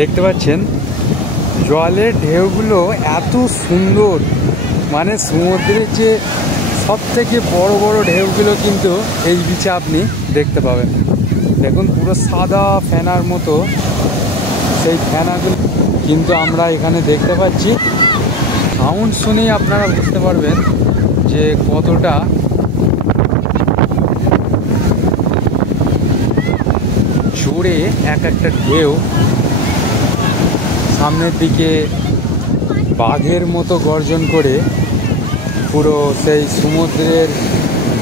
দেখতে পাচ্ছেন জলের ঢেউগুলো এত সুন্দর, মানে সমুদ্রের যে সব থেকে বড় বড় ঢেউগুলো কিন্তু এই বিচে আপনি দেখতে পাবেন। দেখুন পুরো সাদা ফেনার মতো সেই ফেনাগুলো কিন্তু আমরা এখানে দেখতে পাচ্ছি। সাউন্ড শুনেই আপনারা বুঝতে পারবেন যে কতটা জোরে এক একটা ঢেউ। সামনের দিকে বাঘের মতো গর্জন করে পুরো সেই সমুদ্রের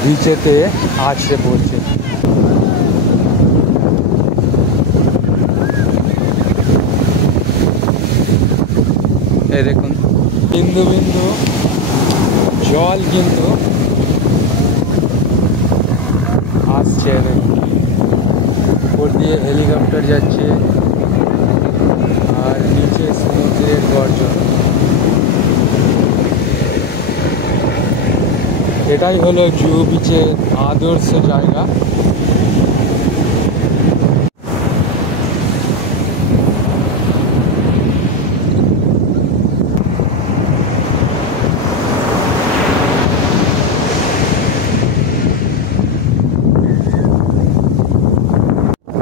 বিচেতে আছড়ে পড়ছে। এই দেখুন বিন্দু বিন্দু জল কিন্তু আসছে। দেখুন উপর দিয়ে হেলিকপ্টার যাচ্ছে আর নিচে সমুদ্রের গর্জন। এটাই হলো জুহু বিচের আদর্শ জায়গা।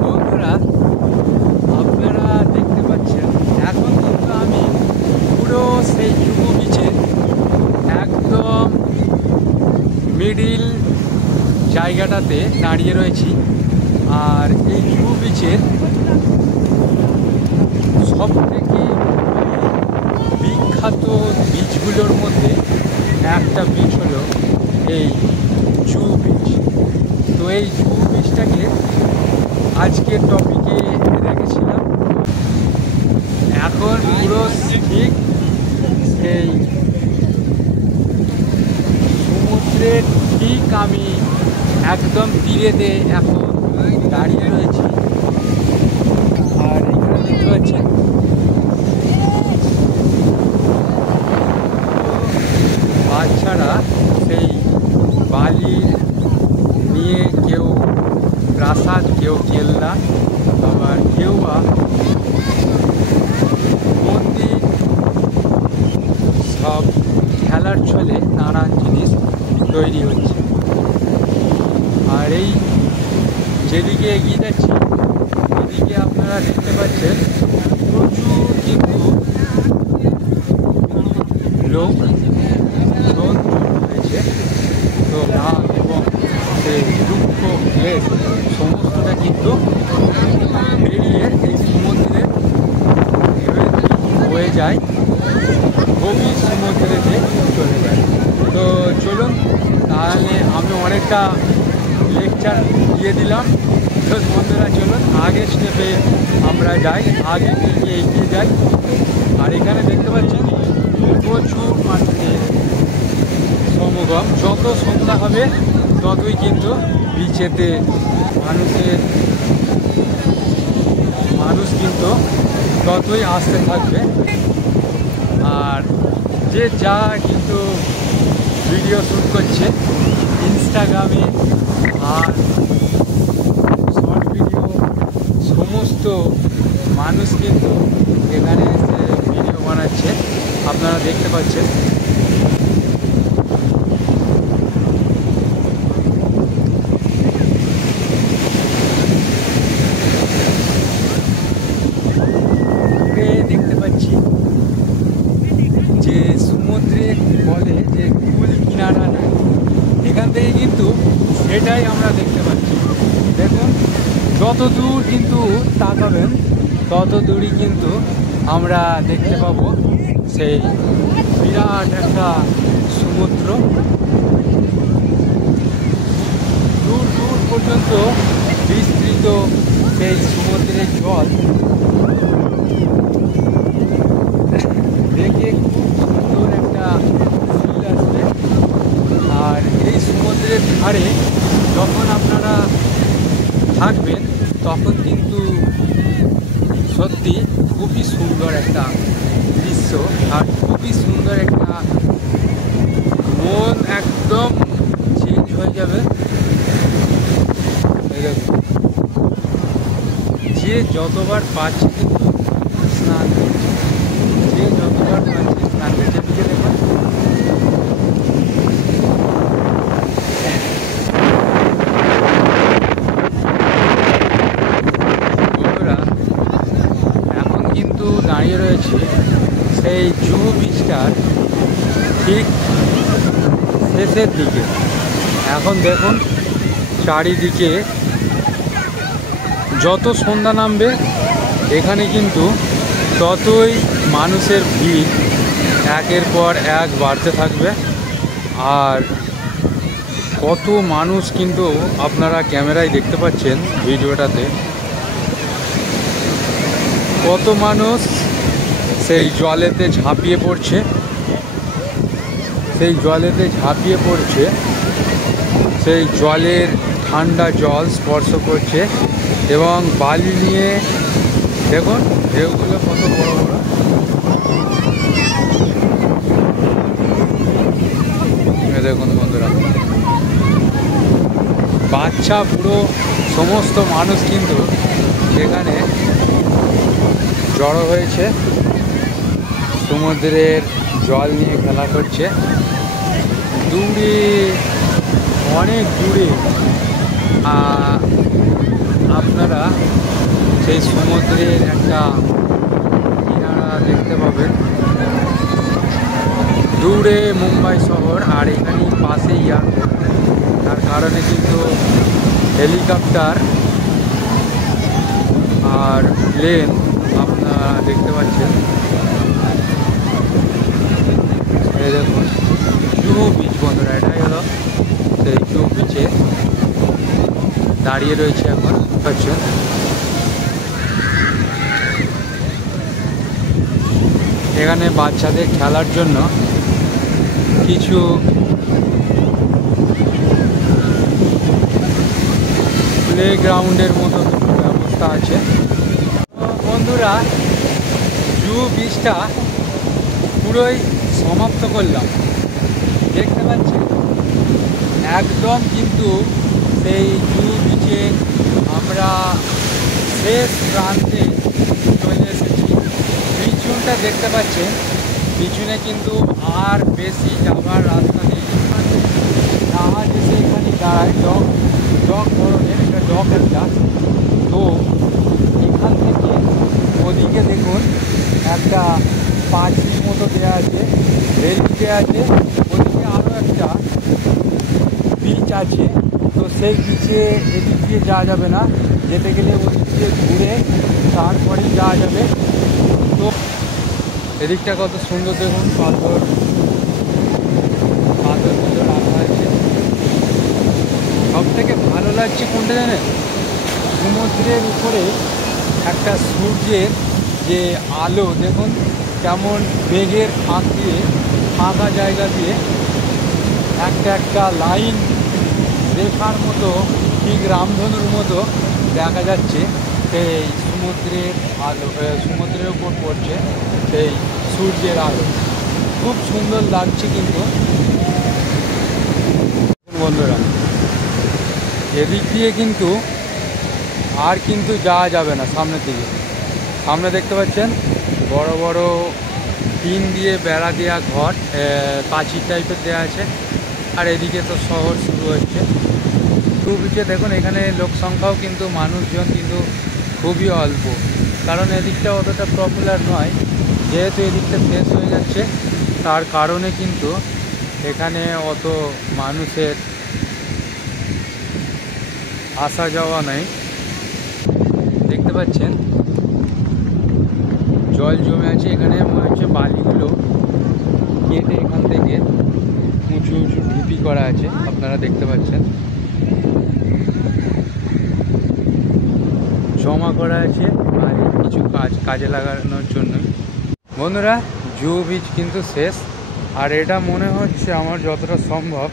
বন্ধুরা আপনারা দেখতে পাচ্ছেন এখন কিন্তু আমি পুরো সেই জুহু বিচের একদম মিডিল জায়গাটাতে দাঁড়িয়ে রয়েছি। আর এই জুহু বিচের সব থেকে বিখ্যাত বিচগুলোর মধ্যে একটা বিচ হলো এই জুহু বিচ। তো এই জুহু বিচটাকে আজকের টপিকে রেখেছিলাম। এখন পুরো ঠিক সেই সমুদ্রের ঠিক আমি একদম তীরেতে এখন দাঁড়িয়ে রয়েছি। আর এখানে দেখতে পাচ্ছেন বাচ্চারা সেই বালি নিয়ে কেউ প্রাসাদ, কেউ কেল্লা, আবার কেউ বা মন্দির, সব খেলার ছলে নানান জিনিস তৈরি হচ্ছে। আর এই যেদিকে এগিয়ে যাচ্ছি এদিকে আপনারা দেখতে পাচ্ছেন প্রচুর কিন্তু লোক হয়েছে। তো নাম এবং সেই দুঃখ ক্লেশ সমস্তটা কিন্তু বেরিয়ে এই সমুদ্রে হয়ে যায়, গভীর সমুদ্রেতে চলে যায়। তো চলুন তাহলে আমি অনেকটা লেকচার দিয়ে দিলাম। তো বন্ধুরা চলুন আগের স্টেপে আমরা যাই, আগে দিকে এগিয়ে যাই। আর এখানে দেখতে পাচ্ছি প্রচুর মানুষের সমাগম। যত সন্ধ্যা হবে ততই কিন্তু বিচেতে মানুষ কিন্তু ততই আসতে থাকবে। আর যে যা কিন্তু ভিডিও শ্যুট করছে ইনস্টাগ্রামে আর শর্ট ভিডিও, সমস্ত মানুষ কিন্তু এখানে এসে ভিডিও বানাচ্ছে, আপনারা দেখতে পাচ্ছেন। দেখতে পাচ্ছি যে সমুদ্রে বলে যে কুল কিনারা নাই, এখান থেকে কিন্তু সেটাই আমরা দেখতে পাচ্ছি। দেখুন যত দূর কিন্তু তাকাবেন তত দূরই কিন্তু আমরা দেখতে পাবো সেই বিরাট একটা সমুদ্র। দূর দূর পর্যন্ত বিস্তৃত সেই সমুদ্রের জল দেখে খুব সুন্দর একটা ফিল আসবে। আর এই সমুদ্রের ধারে যখন আপনারা থাকবেন তখন কিন্তু সত্যি খুবই সুন্দর একটা দৃশ্য আর খুবই সুন্দর একটা মন একদম চেঞ্জ হয়ে যাবে। যে যতবার পাচ্ছে কিন্তু স্নান করছে, যে যতবার পাচ্ছে স্নান করছে। এদিকে দেখুন বন্ধুরা, এখন কিন্তু দাঁড়িয়ে রয়েছে সেই জুহু বিচটার ঠিক শেষের দিকে। এখন দেখুন চারিদিকে যত সন্ধ্যা নামবে এখানে কিন্তু ততই মানুষের ভিড় একের পর এক বাড়তে থাকবে। আর কত মানুষ কিন্তু আপনারা ক্যামেরায় দেখতে পাচ্ছেন ভিডিওটাতে, কত মানুষ সেই জলেতে ঝাঁপিয়ে পড়ছে, সেই জলেতে ঝাঁপিয়ে পড়ছে, সেই জলের ঠান্ডা জল স্পর্শ করছে এবং বালি নিয়ে দেখুন ঢেউগুলো কত বড় বড়। দেখুন বন্ধুরা, বাচ্চা বুড়ো সমস্ত মানুষ কিন্তু এখানে জড়ো হয়েছে, সমুদ্রের জল নিয়ে খেলা করছে। দূরে অনেক দূরে আপনারা সেই সমুদ্রের একটা কিনারা দেখতে পাবেন, দূরে মুম্বাই শহর। আর এখানেই পাশে এয়ারপোর্ট, তার কারণে কিন্তু হেলিকপ্টার আর প্লেন আপনারা দেখতে পাচ্ছেন। এই দেখুন জুহু বিচ বন্ধুরা, এটাই হলো সেই জুহু বিচে দাঁড়িয়ে রয়েছে এখন পাচ্ছেন। এখানে বাচ্চাদের খেলার জন্য কিছু প্লে গ্রাউন্ডের মতো ব্যবস্থা আছে। বন্ধুরা, জুহু বিচটা পুরোই সমাপ্ত করলাম, দেখতে পাচ্ছেন একদম কিন্তু সেই জুহু বিচে আমরা শেষ প্রান্তে চলে এসেছি। পিছনটা দেখতে পাচ্ছেন, পিছনে কিন্তু আর বেশি যাবার রাস্তা নেই। জাহাজ এসে এখানে দাঁড়ায়, ডক ধরনের একটা ডক একটা। তো এখান থেকে ওদিকে দেখুন একটা পাঁচিল মতো দেওয়া আছে, রেল দেওয়া আছে, ওদিকে আরও একটা বিচ আছে। তো সেই বিচে এদিক দিয়ে যাওয়া যাবে না, যেতে গেলে ওদিক দিয়ে ঘুরে তারপরেই যাওয়া যাবে। তো এদিকটা কত সুন্দর দেখুন, পাথরগুলো রাখা আছে। সব থেকে ভালো লাগছে কোনটা জানেন? সমুদ্রের উপরে একটা সূর্যের যে আলো দেখুন কেমন মেঘের ফাঁক দিয়ে, ফাঁকা জায়গা দিয়ে একটা একটা লাইন রেখার মতো, ঠিক রামধনুর মতো দেখা যাচ্ছে। সেই সমুদ্রের আলো সমুদ্রের উপর পড়ছে সেই সূর্যের আলো, খুব সুন্দর লাগছে। কিন্তু বন্ধুরা, এদিক দিয়ে কিন্তু আর কিন্তু যাওয়া যাবে না সামনের দিকে। সামনে দেখতে পাচ্ছেন বড় বড় টিন দিয়ে বেড়া দেওয়া ঘর, প্রাচীর টাইপের দেওয়া আছে। আর এদিকে তো শহর শুরু হচ্ছে। জুহু বিচে দেখুন এখানে লোক সংখ্যাও কিন্তু, মানুষজন কিন্তু খুবই অল্প, কারণ এদিকটা অতটা পপুলার নয়। যেহেতু এদিকটা শেষ হয়ে যাচ্ছে তার কারণে কিন্তু এখানে অত মানুষের আসা যাওয়া নেই। দেখতে পাচ্ছেন জল জমে আছে এখানে, মনে হচ্ছে বালিগুলো কেটে এখান থেকে উঁচু উঁচু ঢিপি করা আছে, আপনারা দেখতে পাচ্ছেন জমা করা আছে বালি কিছু কাজে লাগানোর জন্যই। বন্ধুরা, জুহু বিচ কিন্তু শেষ। আর এটা মনে হচ্ছে আমার যতটা সম্ভব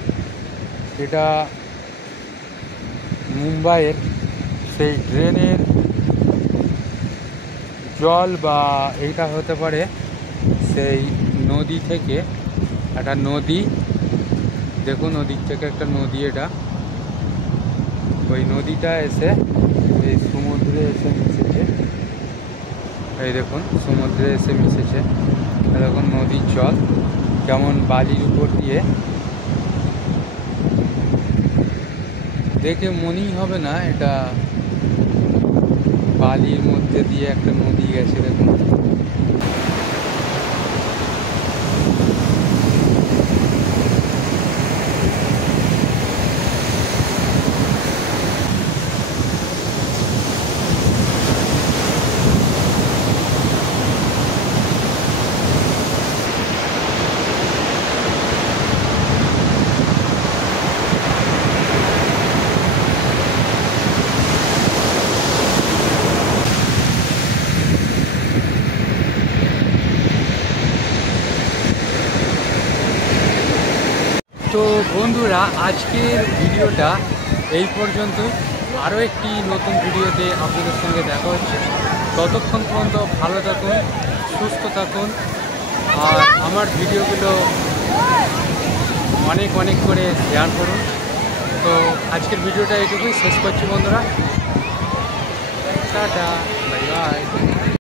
এটা মুম্বাইয়ের সেই ড্রেনের জল, বা এইটা হতে পারে সেই নদী থেকে একটা নদী। দেখুন ওদিক থেকে একটা নদী, এটা ওই নদীটা এসে এই সমুদ্রে এসে মিশেছে। এই দেখুন সমুদ্রে এসে মিশেছে। দেখুন নদীর জল কেমন বালির উপর দিয়ে, দেখে মনেই হবে না এটা বালির মধ্যে দিয়ে একটা নদী গেছে। দেখুন তো বন্ধুরা, আজকের ভিডিওটা এই পর্যন্তই। আরও একটি নতুন ভিডিওতে আপনাদের সঙ্গে দেখা হচ্ছে। ততক্ষণ পর্যন্ত ভালো থাকুন, সুস্থ থাকুন, আর আমার ভিডিওগুলো অনেক অনেক করে শেয়ার করুন। তো আজকের ভিডিওটা এইটুকুই শেষ করছি বন্ধুরা। Tata, bye bye.